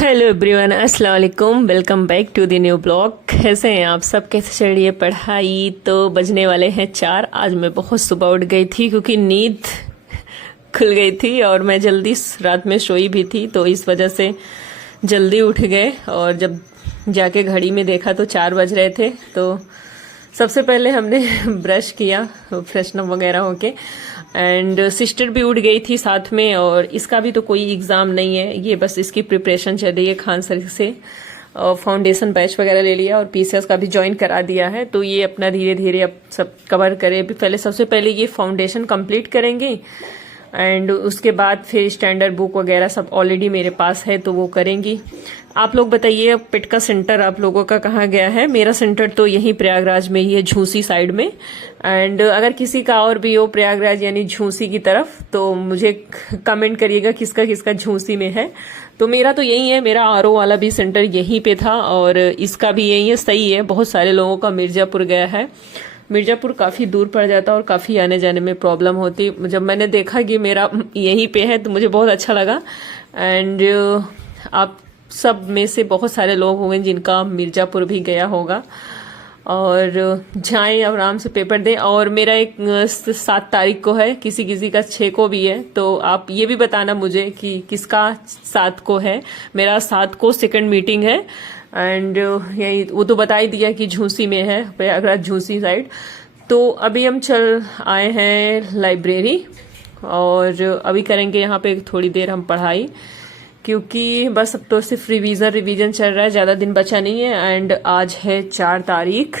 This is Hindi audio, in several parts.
हेलो एवरीवन, अस्सलाम वालेकुम। Welcome back to the new blog. कैसे हैं आप सब? कैसे चल रही है पढ़ाई? तो बजने वाले हैं 4। आज मैं बहुत सुबह उठ गई थी क्योंकि नींद खुल गई थी और मैं जल्दी रात में सोई भी थी, तो इस वजह से जल्दी उठ गए। और जब जाके घड़ी में देखा तो 4 बज रहे थे। तो सबसे पहले हमने ब्रश किया, फ्रेशनअप वगैरह होके, एंड सिस्टर भी उठ गई थी साथ में। और इसका भी तो कोई एग्ज़ाम नहीं है, ये बस इसकी प्रिपरेशन चल रही है खान सर से। फाउंडेशन बैच वगैरह ले लिया और पीसीएस का भी ज्वाइन करा दिया है, तो ये अपना धीरे धीरे अब सब कवर करे। पहले सबसे पहले ये फाउंडेशन कंप्लीट करेंगे एंड उसके बाद फिर स्टैंडर्ड बुक वगैरह सब ऑलरेडी मेरे पास है तो वो करेंगी। आप लोग बताइए पिट का सेंटर आप लोगों का कहाँ गया है? मेरा सेंटर तो यहीं प्रयागराज में ही है, झूसी साइड में। एंड अगर किसी का और भी हो प्रयागराज यानी झूसी की तरफ तो मुझे कमेंट करिएगा किसका किसका झूसी में है। तो मेरा तो यही है, मेरा आरओ वाला भी सेंटर यहीं पे था और इसका भी यही है। सही है, बहुत सारे लोगों का मिर्जापुर गया है। मिर्जापुर काफ़ी दूर पड़ जाता और काफ़ी आने जाने में प्रॉब्लम होती। जब मैंने देखा कि मेरा यहीं पे है तो मुझे बहुत अच्छा लगा। एंड आप सब में से बहुत सारे लोग होंगे जिनका मिर्जापुर भी गया होगा, और जाएं आराम से पेपर दें। और मेरा एक 7 तारीख को है, किसी किसी का 6 को भी है, तो आप ये भी बताना मुझे कि किसका 7 को है। मेरा 7 को सेकंड मीटिंग है एंड यही वो तो बता ही दिया कि झूसी में है, प्रयागराज झूसी साइड। तो अभी हम चल आए हैं लाइब्रेरी और अभी करेंगे यहाँ पे थोड़ी देर हम पढ़ाई, क्योंकि बस अब तो सिर्फ रिवीजन चल रहा है, ज़्यादा दिन बचा नहीं है। एंड आज है 4 तारीख,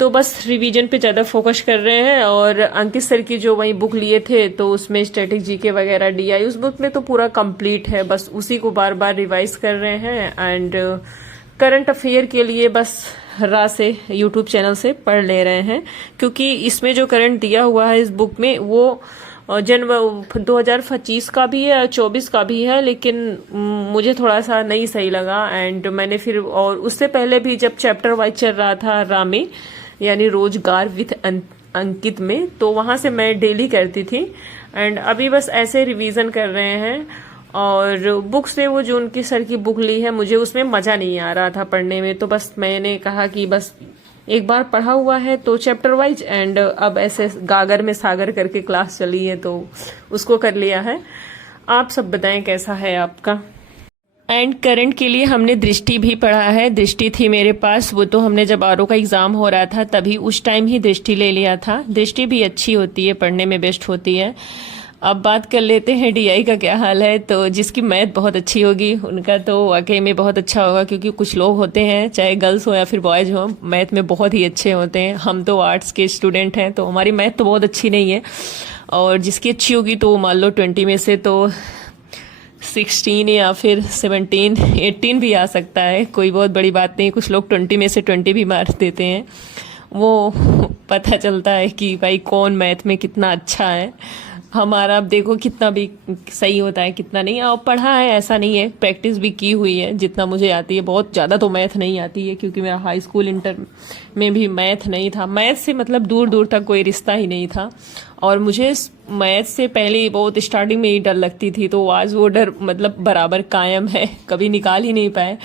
तो बस रिवीजन पे ज़्यादा फोकस कर रहे हैं। और अंकित सर की जो वही बुक लिए थे तो उसमें स्टैटिक जीके वगैरह डीआई उस बुक में तो पूरा कंप्लीट है, बस उसी को बार बार रिवाइज कर रहे हैं। एंड करंट अफेयर के लिए बस से यूट्यूब चैनल से पढ़ ले रहे हैं, क्योंकि इसमें जो करंट दिया हुआ है इस बुक में वो जनवरी 2025 का भी है, 24 का भी है, लेकिन मुझे थोड़ा सा नहीं सही लगा। एंड मैंने फिर और उससे पहले भी जब चैप्टर वाइज चल रहा था रामे यानी रोजगार विथ अंकित में, तो वहां से मैं डेली करती थी। एंड अभी बस ऐसे रिवीजन कर रहे हैं। और बुक से वो जो उनकी सर की बुक ली है मुझे उसमें मजा नहीं आ रहा था पढ़ने में, तो बस मैंने कहा कि बस एक बार पढ़ा हुआ है तो चैप्टर वाइज, एंड अब ऐसे गागर में सागर करके क्लास चली है तो उसको कर लिया है। आप सब बताएं कैसा है आपका? एंड करंट के लिए हमने दृष्टि भी पढ़ा है। दृष्टि थी मेरे पास, वो तो हमने जब आरओ का एग्जाम हो रहा था तभी उस टाइम ही दृष्टि ले लिया था। दृष्टि भी अच्छी होती है, पढ़ने में बेस्ट होती है। अब बात कर लेते हैं डीआई का क्या हाल है। तो जिसकी मैथ बहुत अच्छी होगी उनका तो वाकई में बहुत अच्छा होगा, क्योंकि कुछ लोग होते हैं चाहे गर्ल्स हो या फिर बॉयज हो मैथ में बहुत ही अच्छे होते हैं। हम तो आर्ट्स के स्टूडेंट हैं तो हमारी मैथ तो बहुत अच्छी नहीं है, और जिसकी अच्छी होगी तो मान लो 20 में से तो 16 या फिर 17 18 भी आ सकता है, कोई बहुत बड़ी बात नहीं। कुछ लोग 20 में से 20 भी मार देते हैं, वो पता चलता है कि भाई कौन मैथ में कितना अच्छा है। हमारा अब देखो कितना भी सही होता है कितना नहीं। और पढ़ा है ऐसा नहीं है, प्रैक्टिस भी की हुई है जितना मुझे आती है। बहुत ज़्यादा तो मैथ नहीं आती है, क्योंकि मेरा हाई स्कूल इंटर में भी मैथ नहीं था। मैथ से मतलब दूर दूर तक कोई रिश्ता ही नहीं था, और मुझे मैथ से पहले बहुत स्टार्टिंग में ही डर लगती थी, तो आज वो डर मतलब बराबर कायम है, कभी निकाल ही नहीं पाए।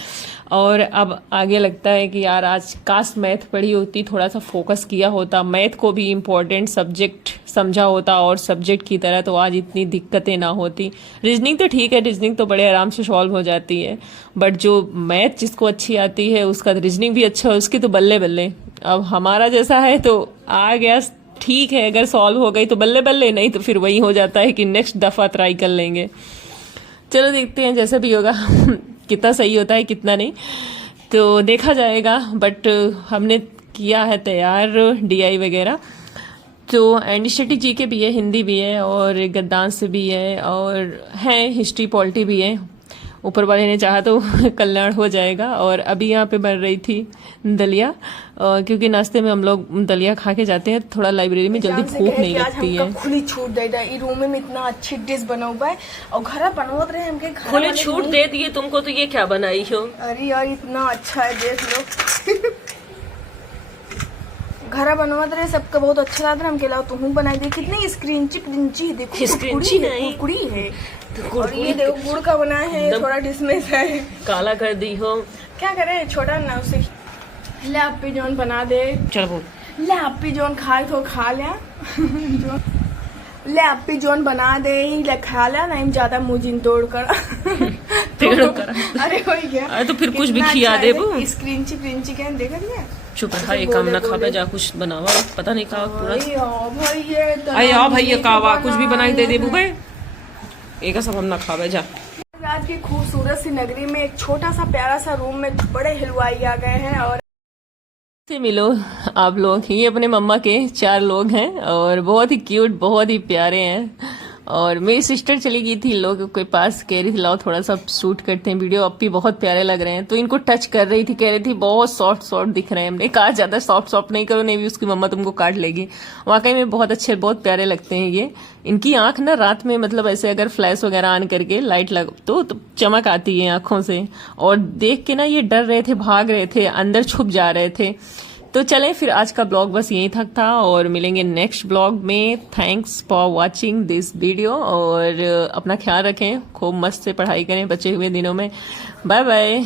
और अब आगे लगता है कि यार आज काश मैथ पढ़ी होती, थोड़ा सा फोकस किया होता, मैथ को भी इम्पोर्टेंट सब्जेक्ट समझा होता और सब्जेक्ट की तरह, तो आज इतनी दिक्कतें ना होती। रीजनिंग तो ठीक है, रीजनिंग तो बड़े आराम से सॉल्व हो जाती है, बट जो मैथ जिसको अच्छी आती है उसका रीजनिंग भी अच्छा है, उसकी तो बल्ले बल्ले। अब हमारा जैसा है तो आ गया ठीक है, अगर सॉल्व हो गई तो बल्ले बल्ले, नहीं तो फिर वही हो जाता है कि नेक्स्ट दफ़ा ट्राई कर लेंगे। चलो देखते हैं जैसा भी होगा कितना सही होता है कितना नहीं तो देखा जाएगा। बट हमने किया है तैयार डीआई वगैरह, तो एंड स्टैटिक जीके भी है, हिंदी भी है और गद्दांश भी है, और है हिस्ट्री पॉलिटी भी है। ऊपर वाले ने चाहा तो कल्याण हो जाएगा। और अभी यहाँ पे बन रही थी दलिया, क्योंकि नाश्ते में हम लोग दलिया खा के जाते हैं, थोड़ा लाइब्रेरी में जल्दी भूख नहीं लगती है। खुली छूट दे दी, रूम में इतना अच्छी डिश बना हुआ है और घर बनवत रहे हमके, खुली छूट दे दिए तुमको, तो ये क्या बनाई हो? अरे यार इतना अच्छा है, देख लो घर बनवत रहे, सबका बहुत अच्छा लग रहा है। हमके लाओ तुम बनाई दे, कितनी स्क्रींची देखो, स्क्रींची नहीं कुड़ी है, और ये देखो गुड़ का बना है, एकदम- थोड़ा डिसमिस है। काला कर दी हो। क्या करें, छोटा ना उसे। ले अपी जोन बना दे। चल बोल। ले अपी जोन खाए तो खा लिया। जो ले अपी जोन बना दे ही ले खा लिया, नहीं ज्यादा मुंह तोड़ कर। टेढ़ो कर। अरे वही क्या। अरे तो फिर कुछ भी कितना खिया अच्छा दे है, वो। स्क्रींची प्रिंची क्या देखा दिया। चुप रहा, ये काम ना खावे जा, कुछ बनावा, पता नहीं का पूरा। भाई ये तो अरे आ भाई ये नानी कावा को कुछ भी बनाई दे दे बनाया है। बुबे, एक सब हम ना खावे जा। आज की खूबसूरत सी नगरी में एक छोटा सा प्यारा सा रूम में बड़े हलवाई आ गए हैं और से मिलो आप लोग, ये अपने मम्मा के 4 लोग हैं और बहुत ही क्यूट, बहुत ही प्यारे हैं। और मेरी सिस्टर चली गई थी इन लोगों के पास, कह रही थी लाओ थोड़ा सा शूट करते हैं वीडियो, अब भी बहुत प्यारे लग रहे हैं, तो इनको टच कर रही थी, कह रही थी बहुत सॉफ्ट सॉफ्ट दिख रहे हैं। हमने कहा ज्यादा सॉफ्ट सॉफ्ट नहीं करो, नहीं भी उसकी मम्मा तुमको काट लेगी। वाकई में बहुत अच्छे, बहुत प्यारे लगते हैं ये। इनकी आंख ना रात में मतलब ऐसे अगर फ्लैश वगैरह ऑन करके लाइट लग तो चमक आती है आंखों से, और देख के ना ये डर रहे थे, भाग रहे थे, अंदर छुप जा रहे थे। तो चलें फिर, आज का ब्लॉग बस यहीं तक था और मिलेंगे नेक्स्ट ब्लॉग में। Thanks for watching this video और अपना ख्याल रखें, खूब मस्त से पढ़ाई करें बचे हुए दिनों में। Bye bye.